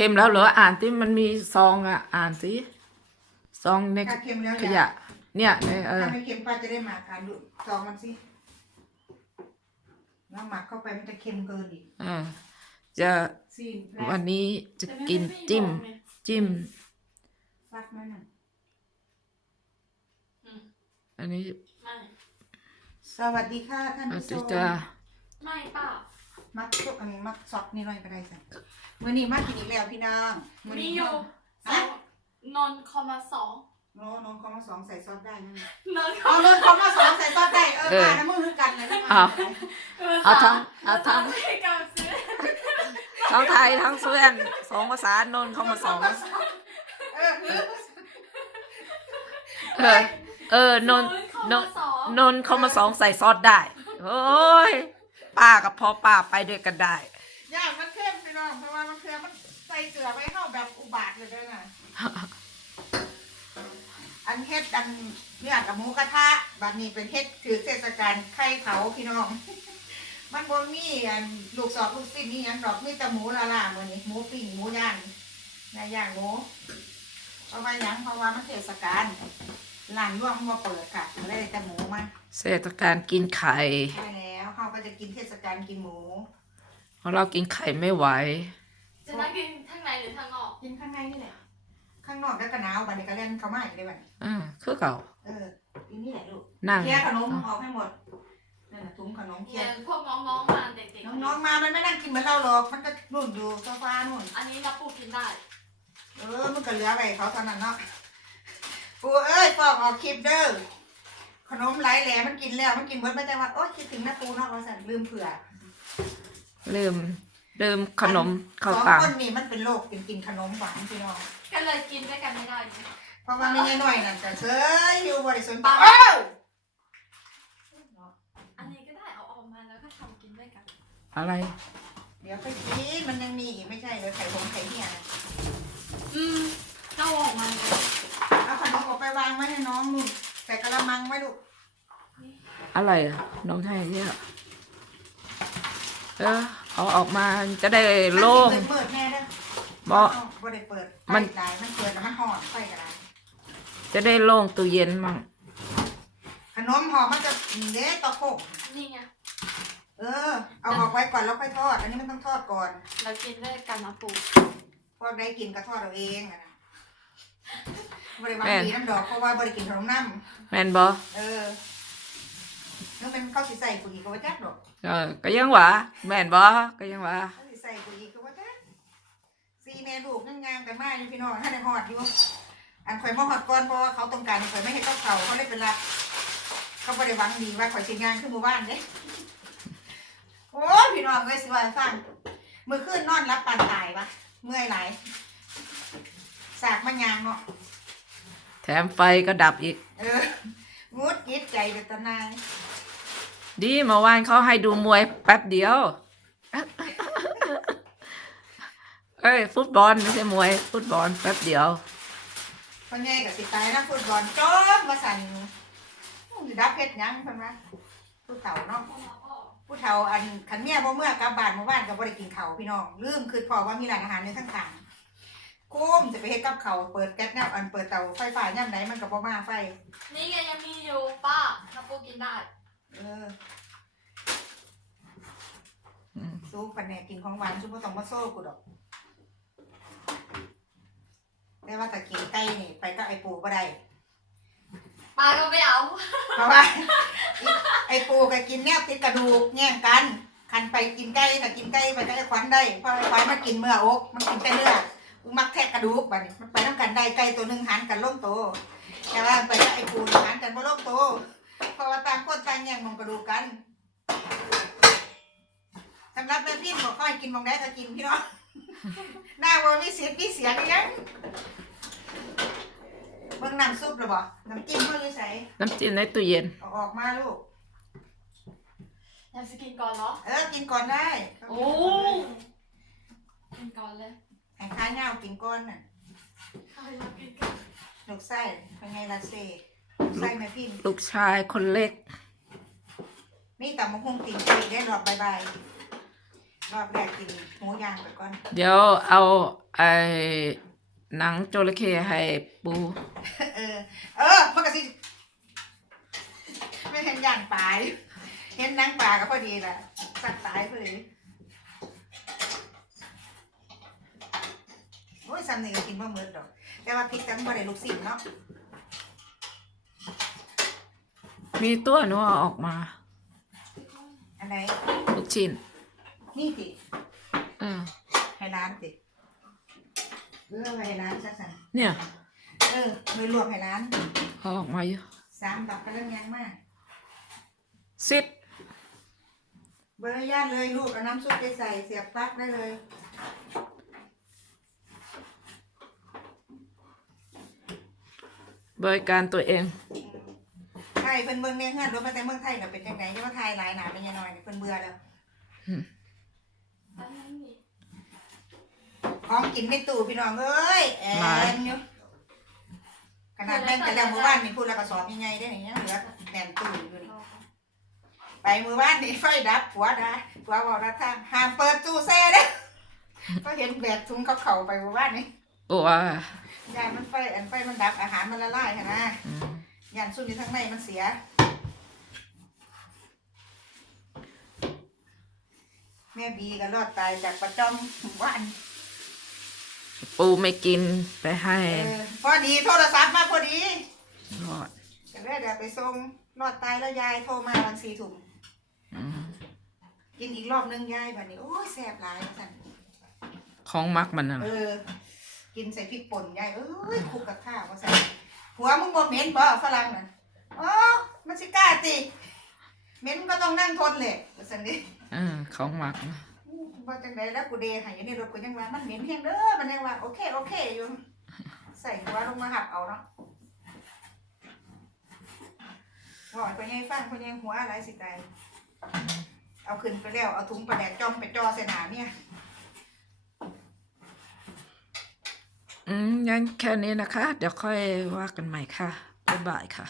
เค็มแล้วเหรออ่านที่มันมีซองอะ อ่านสิซองในถ้าเค็มแล้วขยะ เนี่ยในเออถ้าไม่เค็มป้าจะได้หมักอ่านดูซองมันสิแล้วหมักเข้าไปมันจะเค็มเกินอีกเออจะซีนแรวันกนี้จะแต่ไม่กินไม่จิ้มบอกไงจิ้ม ซักนั่นน่ะอืมอันนี้ไม่สวัสดีค่ะท่านอาผู้ชจมจะไม่ป้า มักซุกอันมักซอกนี่หน่อยก็ได้จ้ะมื้อนี้มากินอีกแล้วพี่น้องมื้อมีนี้อยู่สฮะองนนคอมาสองโน้น้องเขามาสองใส่ซอสได้นั่นน่ะนนเอาเลยเขามาสองใส่ซอสได้เออมานะมึงคือกันนะเอาเอาทั้งเอาทั้งให้กับซื้อทั้งไทยทั้งเซียนสองภาษานนท์เข้ามาสองเออคือเออเออนนท์นนนท์สองนนท์เข้ามาสองใส่ซอสได้โอ้ย ป้ากับพ่อป้าไปด้วยกันได้ย่างมันเข้มพี่น้องเพราะว่ามันเคือมันใส่เกลือไว้เข้าแบบอุบาทเลยเด้อน่ะอันเฮ็ดอันเนี่ยกับหมูกระทะบัดนี้เป็นเฮ็ดถือเทศกาลไข่เขาพี่น้อง มันบ่มีอันลูกสอบลูกสิ้นนี่ยังดอกมีแต่หมูละล่ามื้อนี้หมูปิ้งหมูย่างนายย่างหมูเพราะว่าหยังเพราะว่ามันเทศกาลร้านร่วงมาเปิดค่ะก็เลยได้แต่หมูมาเศรษฐการกินไข่ ใช่แล้ว เขาก็จะกินเทศกาลกินหมูเพราะเรากินไข่ไม่ไหว จะนั่งกินข้างในหรือข้างนอก กินข้างในนี่แหละ ข้างนอกแล้วก็หนาวบัดนี้ก็เล่นเข้ามาอีกเลยบัดนี้อ่าคือเก่า เออกินนี่แหละลูกนั่ง เคลียร์ขนมออกให้หมดนั่นน่ะถุงขนมเคลีเนี่ยยร์พวกน้องๆมาเด็กๆน้องๆมา มันไม่นั่งกินเหมือนเราหรอก มันก็นุ่นอยู่โซฟานุ่น อันนี้นับปูกินได้ เออ มันก็เหลือไปเขาเท่านั้นเนาะ ปูเอ้ยฟอกออกคลิปเด้อ ขนมหลายแหล่มันกินแล้วมันกินเบิดไม่ได้ว่าโอ๊ยคิดถึงนะปูเนาะว่าสันลืมเผื่อลืมลืมขนมสข้าวองตังคนนี่มันเป็นโรคเป็นกินขนมหวานพี่น้องก็เลยกินด้วยกันไม่ได้เพราะว่าไม่ใช่น้อยนั่นจะเซยอยู่บริสุทธิ์ปลาเอ้าอันนี้ก็ได้เอาออกมาแล้วก็ทำกินด้วยกัน อะไร เดี๋ยวไปกินมันยังมีอีกไม่ใช่เลยไข่หงไข่เหี้ยนะอืมเอาออกมาเลย เอาขนมออกไปวางไว้ให้น้องนุ่นใส่กระมังไว้ลูก อะไรอะน้องให้เนี่ยเออเอาออกมาจะได้โล่งมันสิเปิดแน่เด้อบ่บ่ได้เปิดมัมันนตายมันเปิดแล้วมันห่อนไฟกระดาษจะได้โล่งตู้เย็นมั่งขนมหอมมันจะเด็ตะโคกนี่ไงเออ เอาออกไว้ก่อนแล้วค่อยทอด อันนี้มันต้องทอดก่อน เรากินด้วยกันนะปูพวกได้กินก็ทอดเอาเองอะนะบริวารดีน้ำดอกเพราะว่าบริกินขนมน้แม่นบอำเออ นึกเป็นข้าวสีใส่กุยก็ว่าจักดอกเออก็ยังหวะแม่นบอก็ยังหวะข้าวสีใส่กุยก็ว่าจักซีแม่ลูกนั่งงานกันมาอยู่พี่น้องให้ในหอดอยู่อันข่อยมาหอดก่อนเพราะว่าเขาต้องการให้ข่อยไม่ให้เขาเขาเขาเลยเป็นละเขาบริวังดีว่าข่อยสิงานขึ้นหมู่บ้านเด้โอ้ยพี่น้องเว้ยสิว่าให้ฟังมือขึ้นนอนรับปานตายปะเมื่อยหลายสากมันยางเนาะแถมไฟก็ดับอีก เอองุดยิดใจเด็ดตะนาย ดีเมื่อวานเขาให้ดูมวยแป๊บเดียว เอ้ย ฟุตบอลไม่ใช่มวย ฟุตบอลแป๊บเดียวพ่อแง่กับสิตายนะฟุตบอลจมมาสั่นสิดับเพชรยังเพิ่นว่าผู้เฒ่าเนาะผู้เฒ่าอันขันเมียบ่เมื่อกลับบ้านเมื่อวานก็บ่ได้กินข้าวพี่น้องลืมคือพอว่ามีร้านอาหารในทั้งข้างคุ้มจะไปเฮ็ดกับข้าวเปิดแก๊สแนวอันเปิดเตาไฟฟ้ายามใดมันก็บ่มาไฟ นี่ไงยังมีอยู่ป้านับปูกินได้ เอออืมสู้ปันแหนกินของหวานสู้บ่ต้องมาโซ่กูดอกแต่ว่าแต่กินไก่นี่ไปก็ไอ้ปูบ่ได้ป้าก็ไม่เอา เพราะว่า ไอ้ปูก็กินแนบติดกระดูกแย่งกัน คันไปกินไก่ก็กินไก่ไปก็ไอ้ควันได้เพราะไอ้ควันมันกินเมื่ออกมันกินแต่เนื้อกูมักแทะกระดูกบัดนี้มันไปน้ำกันได้ไก่ตัวหนึ่งหันกันล่มโตแต่ว่าไปกับไอ้ปูนี่หันกันบ่ล่มโต งแย่งมองกระดูกกันสำหรับแม่พี่บอกค่อยกินมองได้ก็กินพี่น้องหน้าว่ามีเสียงมีเสียงอีกยังเบิ่งน้ำซุปหรือบ่น้ำจิ้มเพิ่งใส่น้ำจิ้มในตู้เย็นเอาออกมาลูกอยากจะกินก่อนเหรอ เออกินก่อนได้โอ้กินก่อนเลยให้ข้าเงากินก้อนน่ะใครอยากกินก่อนลูกไส้เป็นไงล่ะเซ่ลูกไส้แม่พิมพ์ลูกชายคนเล็ก มีแต่มะฮุ่งกินฟรีได้รอบบายบายรอบแรกกินหมูย่างไปก่อน เดี๋ยวเอาไอหนังจระเข้ให้ปู เออ เออมันก็สิไม่เห็นย่างปลาย เห็นนางปลาก็พอดีแหละตัดตายพอดีโอ้ยซ้ำนี่ก็กินบ่หมืดดอก แต่ว่าพริกจังบ่ได้ลูกศิษย์เนาะ มีตัวหนัวออกมาอัน ไหนลูกชิ้นนี่ติเออให้ร้านติเออให้ร้านซะสั่นเนี่ยเออไม่ลวกให้ร้านเอาออกมาอยู่สามดับกันเรื่องยังมากซิดเบอร์ญาติเลยลูกเอาน้ำซุปไปใส่เสียบปลั๊กได้เลยบริการตัวเองไทย เพิ่นเบิ่งในเฮือนรถมาแต่เมืองไทยน่ะเป็นจังไดจะมาไทยหลายหนาเป็นยังน้อยนี่เพิ่นเบื่อแล้วอันนั้นนี่ของกินในตู้พี่น้องเอ้ยแอหลายนอยู่ขนาดแม่งแต่แล้วมื้อวานนี่พูดแล้วก็สอบยังไงได้อยังเหลือแน่นตู้อยู่นี่เอาไปมื้อวานนี่ไฟดับผัวดาผัวบอกรัทางห้ามเปิดตู้แช่เด้อก็เห็นแบกถุงเขาเข้าไปมื้อวานนี่โอ้ว่ายายมันไฟอันไฟมันดับอาหารมันละลายหั่นนะอืม ยานซุ่มอยู่ข้างในมันเสีย แม่บีก็รอดตายจากประจอมว่านปูไม่กินไปให้เออพอดีโทรศัพท์มาพอดีรอดก็เลยเดี๋ยวไปส่งรอดตายแล้วยายโทรมาวันสี่ถุงอืมกินอีกรอบนึงยายบัดนี้โอ้ยแสบหลายสั่นของมักมันน่ะเออ กินใส่พริกป่นยายเอ้ยคลุกกับข้าวว่าสั่น หัวมึงบ่เหม็นบ่ฝรั่งน่ะอ๋อมันสิกล้าติเหม็นก็ต้องนั่งทนแหละว่าสั่นดิเออของมักนะว่าจังไดแล้วกูเดให้อยู่ในรถกูยังว่ามันเหม็นเพียงเด้อมันยังว่าโอเคโอเคอยู่ใส่หัวลงมาหับเอาเนาะว่าไปยังฟังไปยังหัวอะไรสิตายเอาขึ้นไปแล้วเอาถุงปลาแดกจอมไปจอใส่หนาเนี่ย อืมงั้นแค่นี้นะคะ เดี๋ยวค่อยว่ากันใหม่ค่ะบ๊ายบายค่ะ